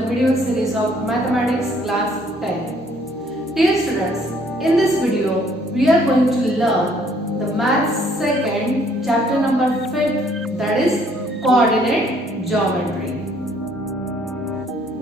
the video series of Mathematics class 10. Dear students, in this video we are going to learn the Maths second chapter number 5, that is coordinate geometry.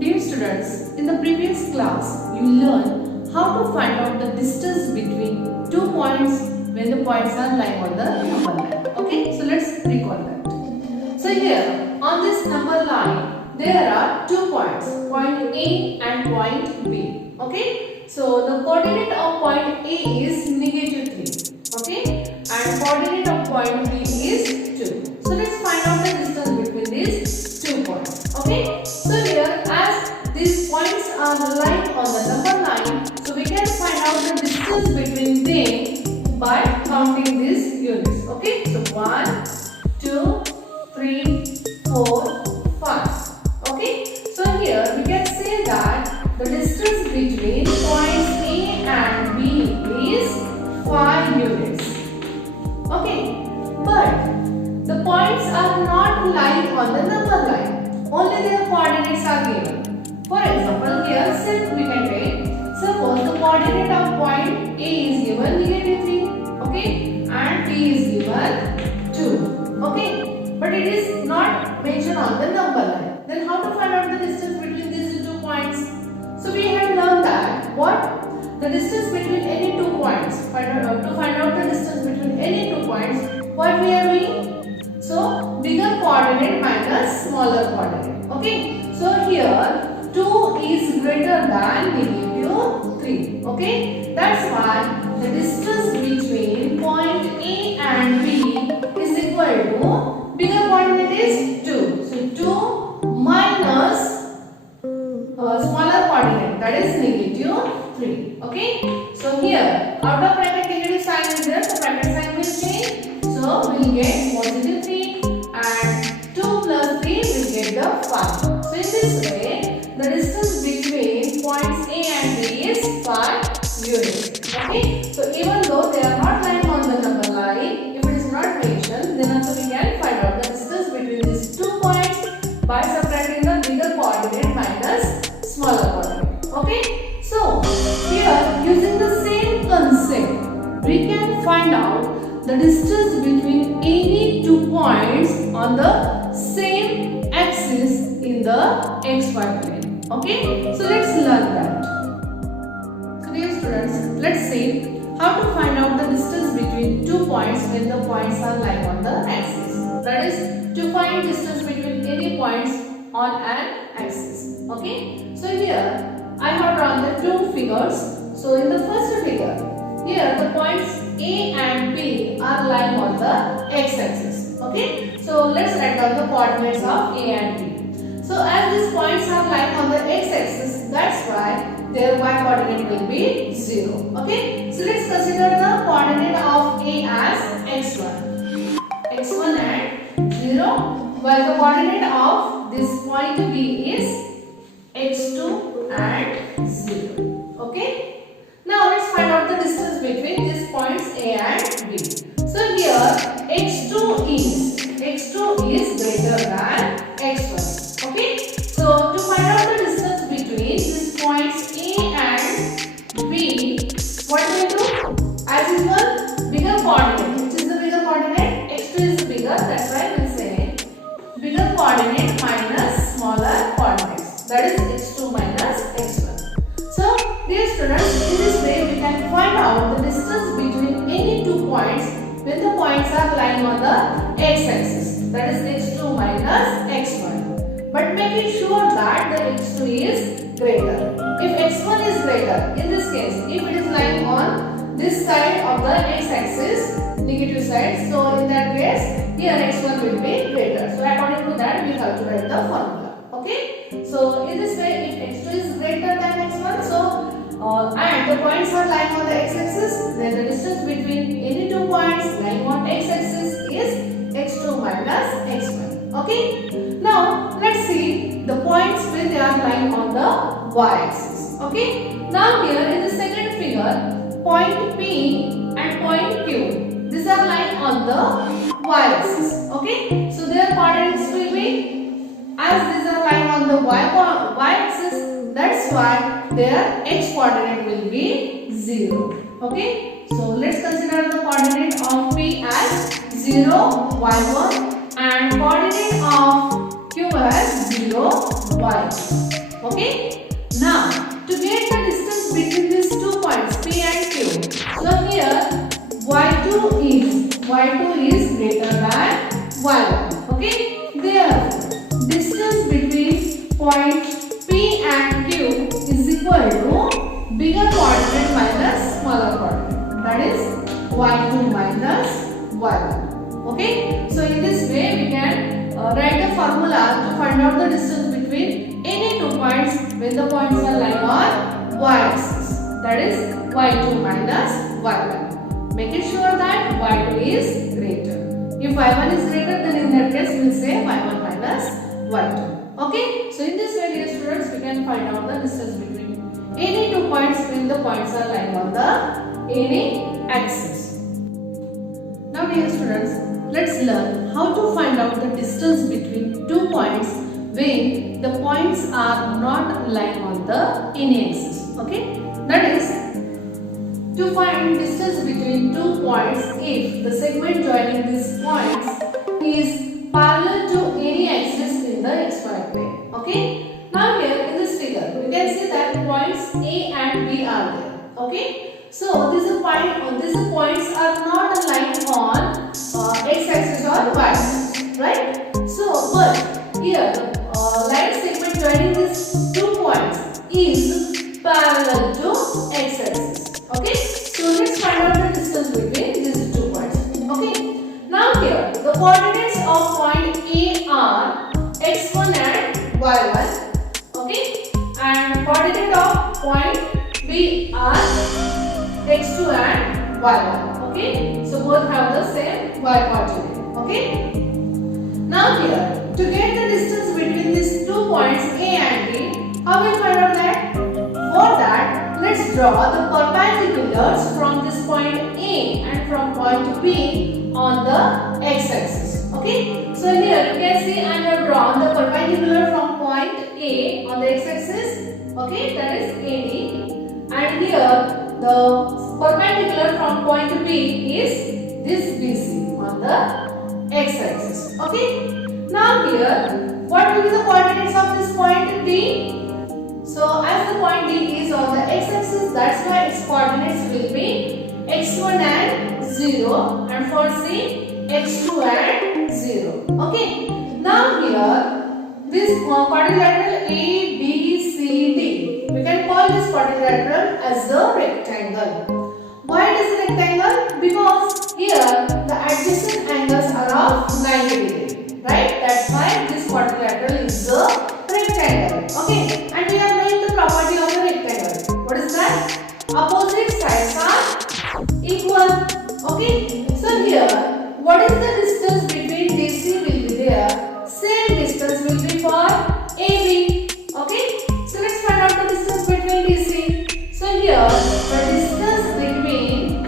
Dear students, in the previous class you learned how to find out the distance between 2 points when the points are lying on the number line. Okay, so let's recall that. So here on this number line there are 2 points, point A and point B. Okay, so the coordinate of point A is -3. Okay, and coordinate of point B is 2. So let's find out the distance between these 2 points. Okay, so here as these points are lying on the number line, so we can find out the distance between them by counting these units. Okay, so 1, 2, 3, 4, 5. Okay, so here we can say that the distance between points A and B is 5 units. Okay, but the points are not lying on the number line, only their coordinates are given. For example, here we can take, suppose the coordinate of point A is given -3, okay, and B is given 2, okay, but it is not mentioned on the number line. Then how to find out the distance between these 2 points? So we have learned that what the distance between any 2 points, to find out the distance between any 2 points, what we are doing? So bigger coordinate minus smaller coordinate. Okay, so here 2 is greater than -3. Okay, that's why the distance between point A and B is equal to, bigger coordinate is 2. So 2 minus smaller coordinate, that is -3. Okay, so here out of bracket negative sign is there, so bracket sign will change. So we will get +3 and 2 plus 3 will get the 5. So in this way the distance between points A and B is 5 units. Okay, so even though they are not lying on the number line, if it is not mentioned, then also we can find out the distance between these 2 points by subtracting the bigger coordinate minus smaller coordinate. Okay, so here using the same concept we can find out the distance between any 2 points on the same axis in the xy plane. Okay, so let's learn that. So dear students, let's see how to find out the distance between 2 points when the points are lying on the axis. That is, to find distance between any points on an axis. Okay, so here I have drawn the 2 figures. So in the first figure, here the points A and B are lying on the x-axis. Okay, so let's write down the coordinates of A and B. So as these points are lying on the x-axis, that's why their y-coordinate will be 0. Okay, so let's consider the coordinate of A as x1. x1 and 0, while the coordinate of this point B is x2 and 0. Okay, now let's find out the distance between these points A and B. So here x2 is greater than x1. Okay, so to find out the distance between these points A and B, what we will do? As usual, bigger coordinate. Which is the bigger coordinate? x2 is bigger, that's why we will say bigger coordinate minus smaller coordinates. That is x2 minus x1. So dear students, in this way we can find out the distance between any 2 points when the points are lying on the x-axis. That is x2 minus x1. But making sure that the x2 is greater. If x1 is greater, in this case, if it is lying on this side of the x-axis, negative side, so in that case, here x1 will be greater. So according to that, we have to write the formula. Okay? So in this way, if x2 is greater than x1, so and the points are lying on the x-axis, then the distance between any 2 points lying on x-axis is x2 minus x1. Okay, now let's see the points when they are lying on the y-axis. Okay, now here in the second figure, point P and point Q, these are lying on the y-axis. Okay, so their coordinates will be as these are lying on the y axis, that's why their x coordinate will be 0. Okay, so let's consider the coordinate of P as 0, y1 and coordinate of Q as 0, y2. Okay, now to get the distance between these 2 points P and Q, so here y2 is greater than y1. Okay, therefore distance between point P and Q is equal to bigger coordinate minus smaller coordinate, that is y2 minus y1. Okay, so in this way we can write a formula to find out the distance between any 2 points when the points are lying on y-axis, that is y2 minus y1. Make it sure that y2 is greater. If y1 is greater, then in that case we will say y1 minus y2. Okay, so in this way, dear students, we can find out the distance between any 2 points when the points are lying on the any axis. Now dear students, let's learn how to find out the distance between 2 points when the points are not lying on the any axis. Okay, that is to find distance between 2 points if the segment joining these points is parallel to any axis in the xy plane. Okay, now here in this figure you can see that points A and B are there. Okay, so these points are not aligned on x-axis or y-axis, right? So, but here line segment joining these 2 points is parallel to x-axis. Okay, so let's find out the distance between these 2 points. Okay, now here the coordinates of point A are x1 and y1. Okay, and coordinate of point B are x2 and y1. Okay, so both have the same y coordinate. Okay, now here to get the distance between these 2 points A and B, how will we find out that? For that, let's draw the perpendiculars from this point A and from point B on the x-axis. Okay, so here you can see I have drawn the perpendicular from point A on the x-axis. Okay, that is AD, and here the perpendicular from point B is this BC on the x-axis. Okay, now here what will be the coordinates of this point D? So as the point D is on the x-axis, that's why its coordinates will be x1 and 0, and for C x2 and 0. Okay, now here this quadrilateral ABCD, we can call this quadrilateral as a rectangle. Why it is a rectangle? Because here the adjacent angles are of 90 degree, right? That's why this quadrilateral is a rectangle. Okay, and we are knowing the property of the rectangle. What is that? Opposite sides are equal. Okay, so here what is the distance between DC will be there? Same distance will be for AB. Okay, so let's find out the distance between DC. So here the distance between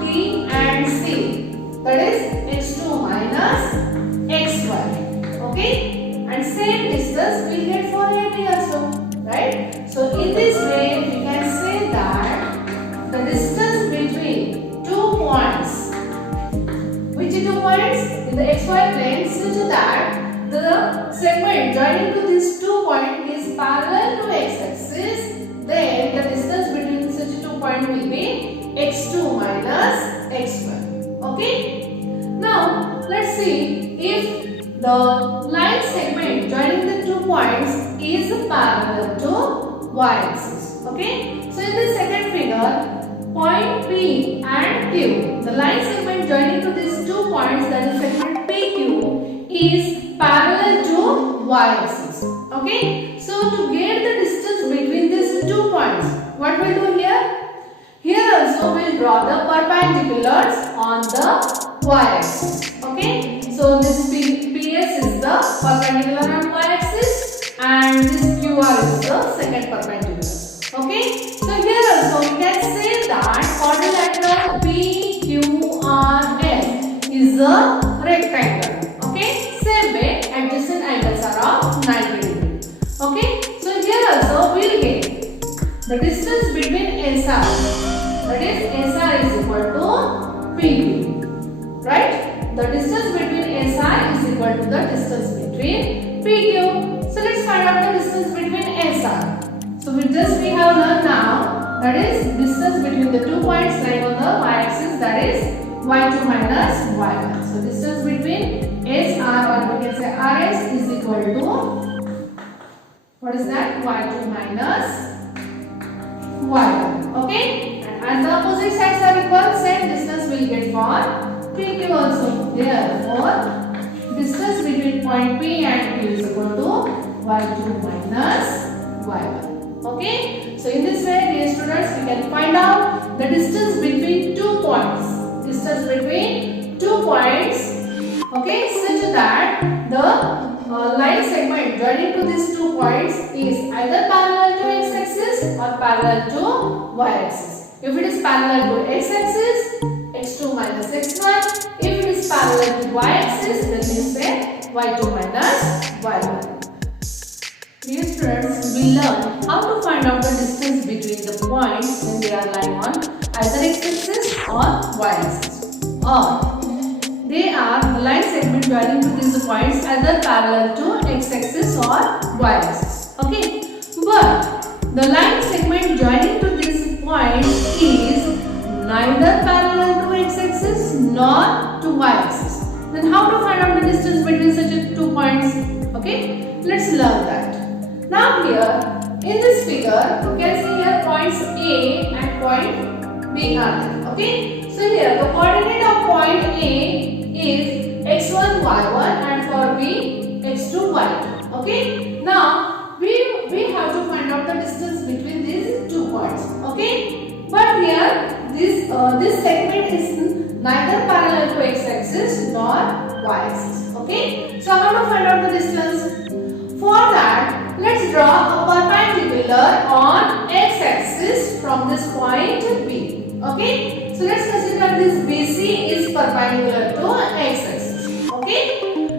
D and C, that is x2 minus xy. Okay, and same distance we get for AB also, right? So in this way we can say that the distance between 2 points, which 2 points in the xy plane, such that the segment joining to these 2 points is parallel to x-axis, then the distance between such 2 points will be x2 minus x1. Okay, now let's see if the line segment joining the 2 points is parallel to y-axis. Okay, so in the second figure, point P and Q, the line segment joining to these 2 points, that is segment PQ, is parallel to y-axis. Okay, so to get the distance between these 2 points, what we will do here? Here also we will draw the perpendiculars on the y-axis. Okay, so this PS is the perpendicular on y-axis and this QR is the second perpendicular. Okay, so here also we can say that quadrilateral PQRS is a rectangle. Okay, same way adjacent angles are of 90 the distance between SR, that is SR is equal to PQ, right? The distance between SR is equal to the distance between PQ. So let's find out the distance between SR. So we have learned now, that is distance between the 2 points lying on the y-axis, that is y2 minus y1. So distance between SR, or we can say RS, is equal to, what is that? y2 minus y1. Okay? And as the opposite sides are equal, same distance will get for PQ also. Therefore, distance between point P and Q is equal to y2 minus y1. Okay? So in this way, dear students, we can find out the distance between 2 points. Distance between 2 points, okay, such that the line segment joining to these 2 points is either parallel to x-axis or parallel to y-axis. If it is parallel to x-axis, x2 minus x1. If it is parallel to y-axis, then we say y2 minus y1. Dear students, we learn how to find out the distance between the points when they are lying on either x-axis or y-axis, or they are the line segment joining to these points either parallel to x-axis or y-axis. Okay, but the line segment joining to these points is neither parallel to x-axis nor to y-axis. Then how to find out the distance between such 2 points? Okay, let's learn that. Now here in this figure, you can see here points A and point B are there. Okay, so here the coordinate of point A is x1 y1 and for B x2 y2. Okay, now we have to find out the distance between these 2 points. Okay, but here this segment is neither parallel to x-axis nor y-axis. Okay, so how to find out the distance? For that, let's draw a perpendicular on x-axis from this point B. Okay, so let's consider this BC is perpendicular to x-axis. Okay,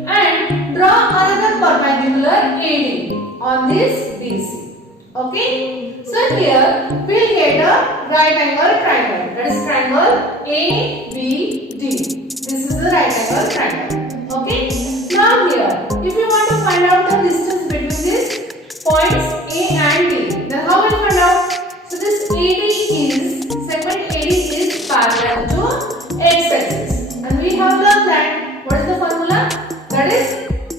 and draw another perpendicular AD on this BC. Okay, so here we will get a right angle triangle, that is triangle ABD. This is the right angle triangle. Okay, now here if you want to find out the distance between these points A and D, then how will you find out? So this segment AD is parallel to x-axis, and we have learned that what is the formula? That is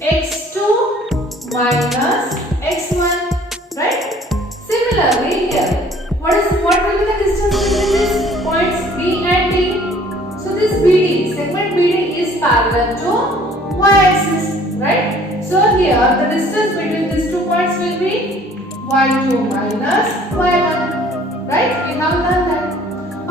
x2 minus x1, right? Similarly here, what will be the distance between these points B and D? So this BD, segment BD is parallel to y-axis, right? So here the distance between these 2 points will be y2 minus y1, right? We have done that.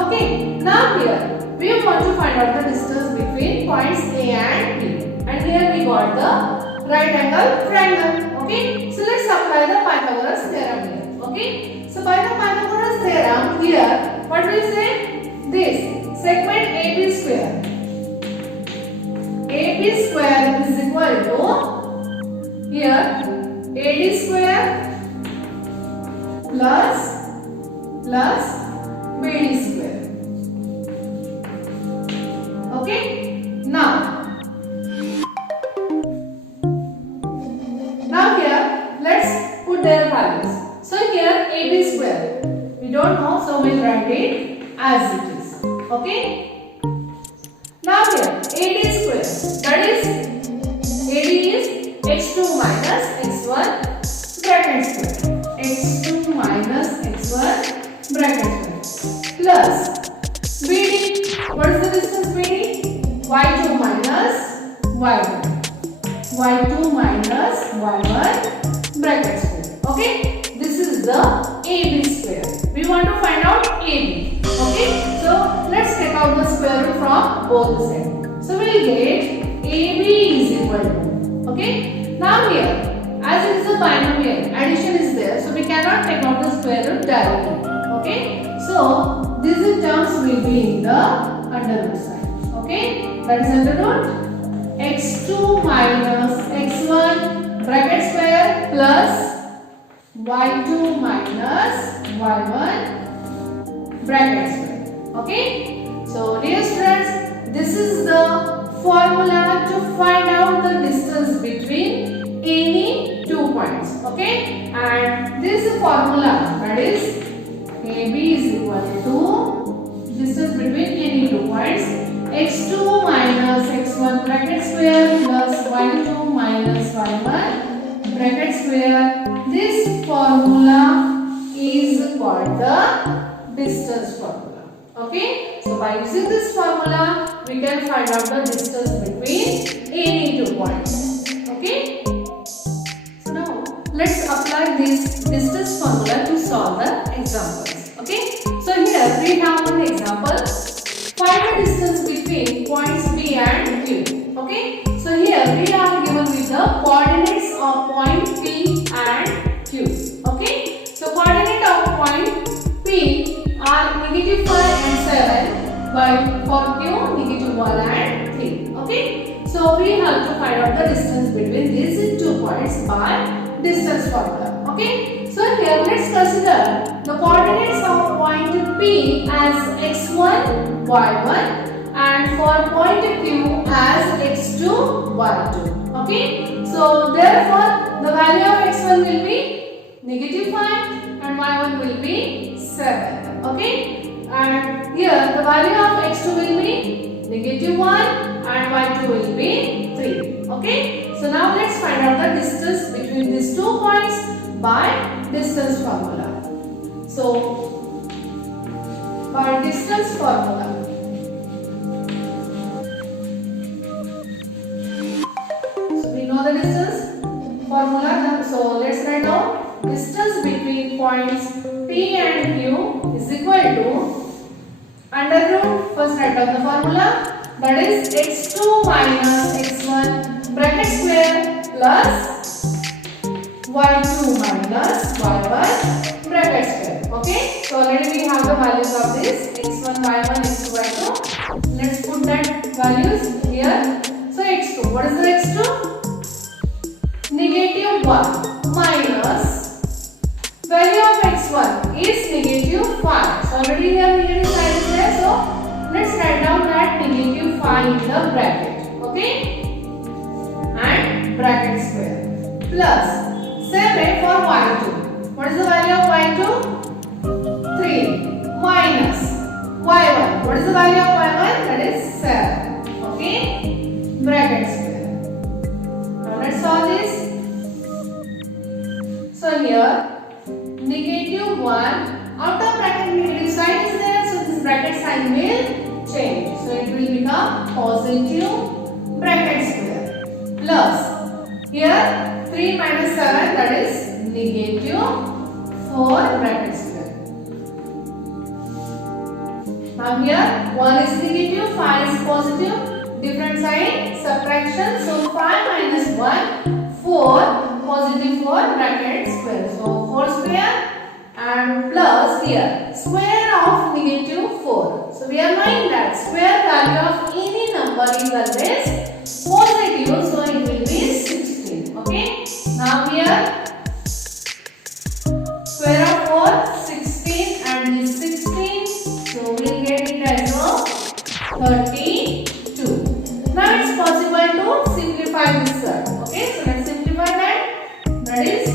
Okay, now here we want to find out the distance between points A and B, and here we got the right angle triangle. Okay, so let's apply the Pythagoras theorem here. Okay, so by the Pythagoras theorem here, what will say? This segment AB square. AB square is equal to here AD square plus BD square. Okay, now here let's put their values. So here AB square, we don't know, so we'll write it as it is. Okay, now here AD square, that is AD is x2 minus x1 bracket square, x2 minus x1 bracket square, plus BD, what is the distance BD? y2 minus y1, y2 minus y1 bracket square. Okay, this is the AB square. We want to find out AB. Okay, so let's take out the square root from both the sides. So we will get AB is equal to, okay, now here as it is a binomial, addition is there, so we cannot take out the square root directly. Okay, so these terms will be in the under root side. Okay, that is under root x2 minus x1 bracket square plus y2 minus y1 bracket square. Okay. So dear students, this is the formula to find out the distance between any 2 points. Okay. And this formula, that is AB is equal to distance between any 2 points, x2 minus x1 bracket square plus y2 minus y1 bracket square. This formula is called the distance formula. Okay. So by using this formula, we can find out the distance between any 2 points. Okay. So now let's apply this distance formula to solve the examples. Okay. So here we have an example. Find the distance between points P and Q. Okay. So here we are given with the coordinates of point P and Q. Okay. So coordinate of point P are -5 and 7, while for Q -1 and 3. Okay. So we have to find out the distance between these 2 points by distance formula. Okay. So here let's consider the coordinates of point P as x1, y1 and for point Q as x2, y2. Okay. So therefore the value of x1 will be -5 and y1 will be 7. Okay. And here the value of x2 will be -1 and y2 will be 3. Okay. So now let's find out the distance between these 2 points by distance formula. So by distance formula, so we know the distance formula. So let's write down distance between points P and Q is equal to under root. First write down the formula, that is x2 minus x1 bracket square plus y2 minus y1 bracket square. Okay. So already we have the values of this x1, y1, x2, y2. Let's put that values here. So x2, what is the x2? -1 minus value of x1 is -5. So already here negative sign is there. So let's write down that -5 in the bracket. Okay. And bracket square plus 7 for y2. What is the value of y2? 3 minus y1. What is the value of y1? That is 7. Okay. Bracket square. Now let's solve this. So here -1 out of bracket negative sign is there. So this bracket sign will change. So it will become positive bracket square plus here 3 minus 7, that is -4 bracket square. Now here 1 is negative, 5 is positive, different sign subtraction. So 5 minus 1, 4, positive 4 bracket square. So 4 square and plus here square of -4. So we are knowing that square value of any number is always positive. So it will be 16. Okay. Now here square of 4, 16 and this 16. So we will get it as 32. Now it's possible to simplify this term. Okay. So let's simplify that. That is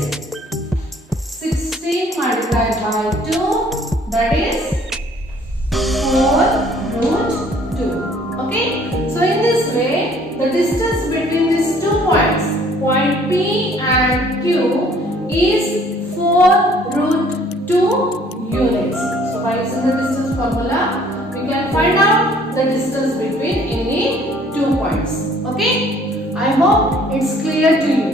16 multiplied by 2. That is 4√2. Okay. So in this way, the distance between these 2 points, point P and Q, is 4√2 units. So by using the distance formula, we can find out the distance between any 2 points. Okay. I hope it's clear to you.